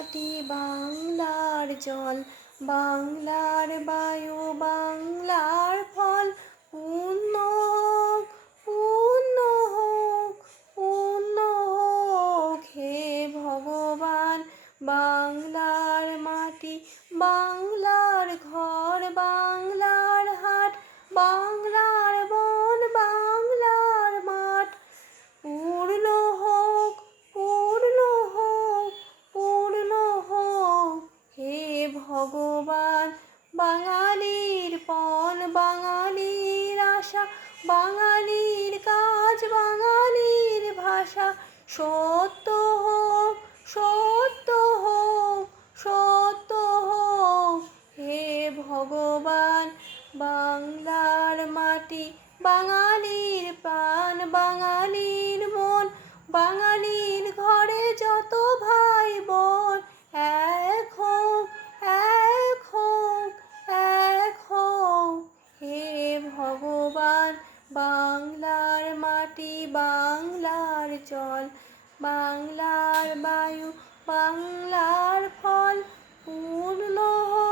মাটি বাংলার জল, বাংলার বায়ু বাংলার ফল। পূর্ণ হোক, পূর্ণ হোক, পূর্ণ হোক হে ভগবান। বাংলার মাটি বাংলার ঘর, বাংলার হাট, বাংলার বন, বাংলার মাঠ। পূর্ণ হোক, পূর্ণ হোক, পূর্ণ হোক হে ভগবান। বাঙালির পণ, বাঙালির আশা, বাঙালির কাজ, বাঙালির ভাষা। সত্য হোক, সত্য হোক, সত্য হোক হে ভগবান। বাংলার মাটি বাঙালির প্রাণ, বাঙালির মন, বাঙালির ঘরে যত ভাই বোন। এক হোক, এক হোক, এক হোক হে ভগবান। বাংলার মাটি বাংলার জল, বাংলার বায়ু বাংলার ফল। পূর্ণ হোক।